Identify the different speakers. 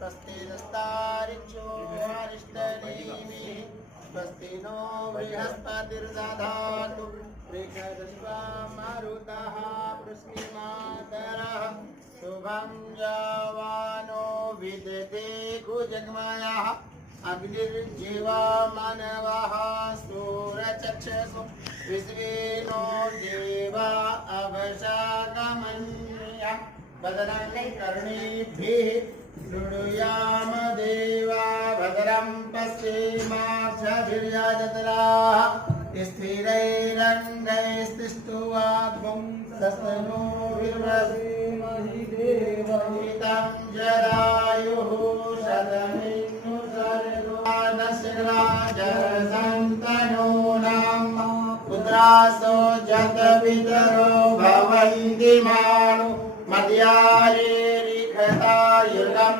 Speaker 1: स्वस्ति नस्तारिक्षो अरिष्टनेमिः स्वस्ति नो बृहस्पतिर्दधातु। वृषदश्वा मारुतः वृष्णिमातरः शुभं जावानो विदते कुजग्मयः अग्निर्जीवा सूरचक्षसु। विश्वेनो देवा अवशाकमन्यः। बदनं कर्णेभिः शृणुयाम देवा भद्रं पश्येमाक्षभिर्यजत्राः स्थिरैरङ्गैस्तिष्ठुवाद्वं सस्तनो विर्वसेमहि देवहितं जरायुः शतमिन्नुसर्गोनशराजसन्तनूनां पुत्रासो जतपितरो भवन्ति माणु मद्याये